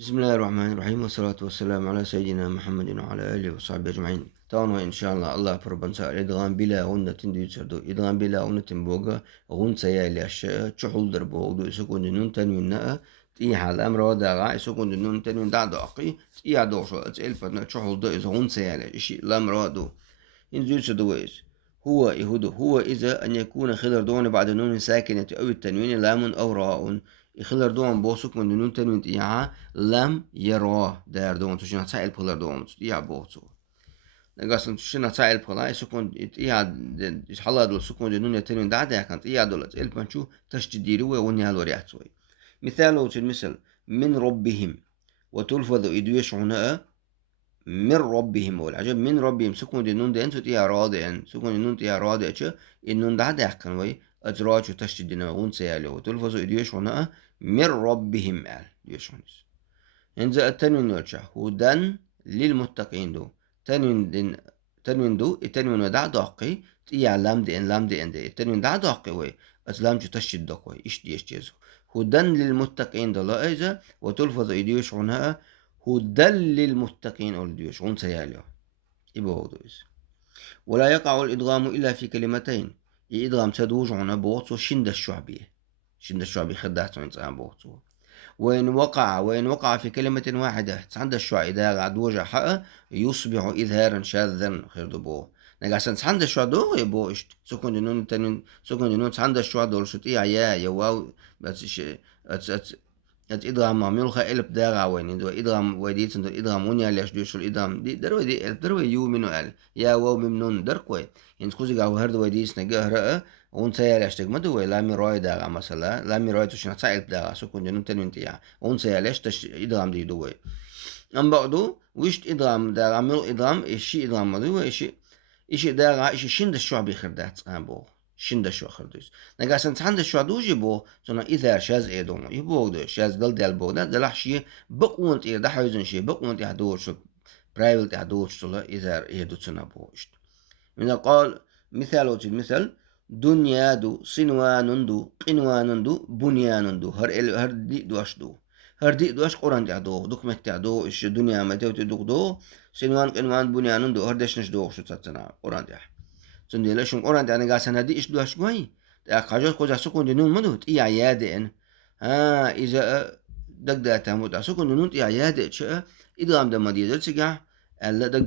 بسم الله الرحمن الرحيم والصلاة والسلام على سيدنا محمد وعلى آله وصحبه أجمعين. تانو إن شاء الله فربنسا إدغام بلا غنة ديوتشردو إدغام بلا غنة بوغا غن سيالي أشياء تشحول دربوغدو سكون نون تنوين ناء تيحا الأمر وداغا سكون نون تنوين دا داقي تيحا دوشو أتسئلفتنا تشحول دو إذا غن سيالي إشي الأمر ودو إن ديوتشردو إيش هو إهدو هو إذا أن يكون خضر دون بعد نون ساكنة أو التنوين لام أو راء يخلر دوم بوسك من نون تنوين تيها لم يراه دار دوم تشنا تسائل بخلر دوم تيها بوسو نقصن تشنا تسائل بخلا سكون تيها حلا دول سكون نون تنوين ده كانت تيها دول البنشو تشتديروا ونيا لورياتوي مثال المثل من ربهم وتلفظ إدويش عناء من ربهم والعجب من ربهم سكون النون ده انتو تيها راضي سكون النون تيها راضي اتش النون ده كان وي أجراج وتشتد نغون سيالي وتلفظ إدويش عناء من ربهم قال ديوشونس إنزا التنوين يرجع هدى للمتقين دو تنوين دو التنوين ودع داقي تيا لام دي ان دي التنوين دع داقي وي أسلام جو تشد داقي إيش دي إيش ديزو هدى للمتقين دو لا إيزا وتلفظ إديوش عنها هدى للمتقين أول ديوش عن سيالي إبو دوز ولا يقع الإدغام إلا في كلمتين إدغام تدوج عنا بوغتو شند الشعبي خدعت من صعب بوغتو وإن وقع في كلمة واحدة عند الشعب إذا قعد وجه حق يصبح إظهارا شاذا خير دبو نجا سنت عند الشعب دو يبو إشت سكون دنون تنين سكون دنون عند الشعب دول شتي يا واو بس إيش ات إدغام معمول خا إلب داغا وين دو إدغام وديت سنت إدغام ونيا ليش دوش الإدغام دي درو دي درو يو منو قال يا واو ممنون دركوي إن خوزي قاو هرد وديس نجا هرأ اون سيال اشتك مدو لا ميراي داغا مثلا لا ميراي تشنا تسايل داغا سكون جنون تنين تيا اون سيال اشتش ادغام دي دوي ام بعدو ويشت ادغام داغا ميل ادغام اشي ادغام مدو اشي داغا اشي شند الشعبي خردات بو شند الشو خردوس نجا سنت عند الشو دوجي بو سنا اذا شاز ايدوم يبو دو شاز قل ديال بو ده دلحشي بقونت ايه ده حيزن شي بقونت يحدور شو برايفل يحدور شو اذا يدو تسنا بو اشت من قال مثال دنيا دو سنوان دو قنوان دو بنيان دو هر دي دوش دو هر دي دوش قران دو دوكمت دو ايش دنيا متى تدوق دو سنوان قنوان بنيان دو هر دشنش دو شو تتنا قران دي سندي لشون قران دي انا قاسنا دي ايش دوش قوي دا قاجو كوجا سكون دي نون مدو تي عيادن ها اذا دق مود سكون نون تي عيادة شا ادغام دم دي درتجا الا دك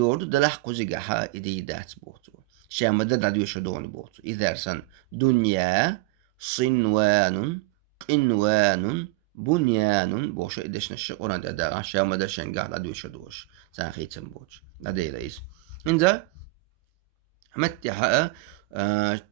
دور دلح كوزيجا ها ايدي دات بوتو شام دد عدو يشدون بوتو اذا سن دنيا صنوان قنوان بنيان بوش إدش نش قران دا شام دشن قاعد عدو يشدوش ساخيتم بوش هذا ليس إنذا متى حقا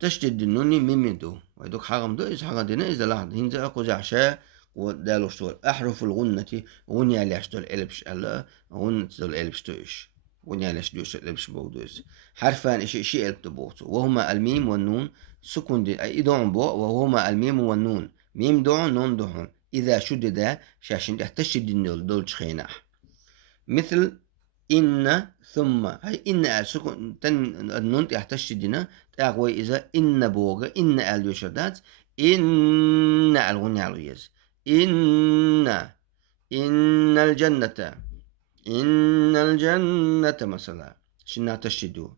تشدد النوني ميمدو ويدوك حرم دو إذا حرم دينا إذا لحظة هنزا أكو زعشاء ودالو شتول أحرف الغنة غنيا ليش دول إلبش ألا غنة دول إلبش توش غنيا ليش دوش إلبش بودوز حرفان إشي إلبتو بوتو وهما الميم والنون سكون دي أي دون بو وهما الميم والنون ميم دون نون دون إذا شددا شاشن تشدد دول شخيناح مثل إن ثم هاي إن سكون تن النون تحتاج دينا تأقوي إذا إن بوغا إن الوشدات إن الغنى عليز إن الجنة إن الجنة مثلا شنا تشدو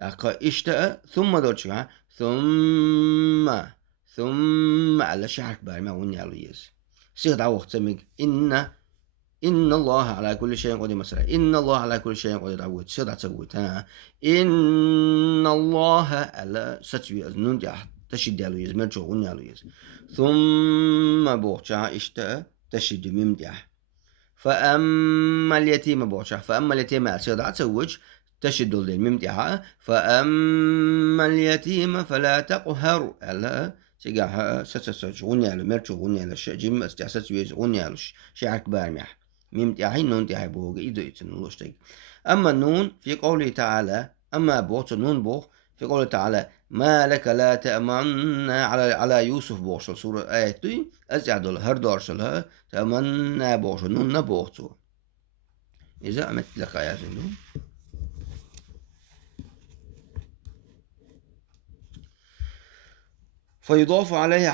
أقا إشتاء ثم دوتشا ثم على شعرك بار ما غنى عليز سيغ دعوة تسميك إن الله على كل شيء قدير مثلا إن الله على كل شيء قدير تعود سيدا تسويت ها إن الله على ستوي نون تشد على يز مرجو غني على يز ثم بوچا اشتا تشد ممدح فأما اليتيم بوچا فأما اليتيم سيدا تسوج تشد الممدح فأما اليتيم فلا تقهر على سيجاها ستسج غني على مرجو غني على الشجم استحسس ويز غني على شعر كبار مح ميم تاعي نون تاعي بوغ إيدو يتنولوشتك أما النون في قوله تعالى أما بوغ النون بوغ في قوله تعالى ما لك لا تأمن على يوسف بوغ سورة آية تي أزعدل هردار شلها تأمن بوغ نون بوغ إذا أمت لك آيات النون فيضاف عليه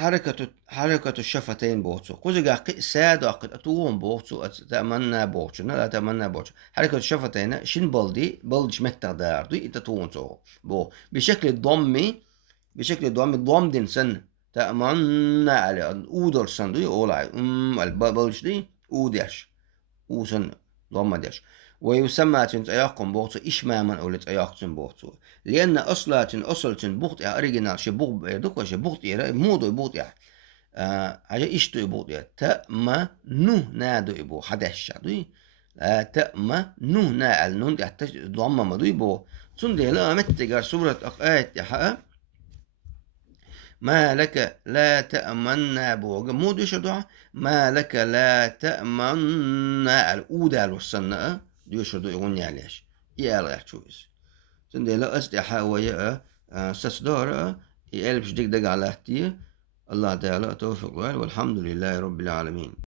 حركة الشفتين بوتسو كوزا قي ساد وقت أتوهم بوتسو أتمنى بوتسو لا أتمنى بوتسو حركة الشفتين شن بلدي بلدش متقدار دي إتتون بو بشكل ضمي ضمدن سن تأمنى على أودر سن دي أولاي البلش دي أوديش وسن ضمدش ويسمى تنت أياقم بوتسو إشماما أولت أياقتن بوتسو لأن أصل بوغت أوريجينال شبوغ بيدوك وشبوغت مودو بوغت حاجة إشتو يبوغ تا ما نو نادو يبو حدش دوي تا ما نو نال نون يحتاج ضمة مدو يبو تندي لا متجر سورة آيات يحقق ما لك لا تأمنا بوغ مود إيش دعاء ما لك لا تأمنا الأودى الوصلنا ديوش دو يغني عليش يا الله يحتويس تندي لا أستحى ويا سسدار يقلبش دق على احتيه الله تعالى توفق والحمد لله رب العالمين.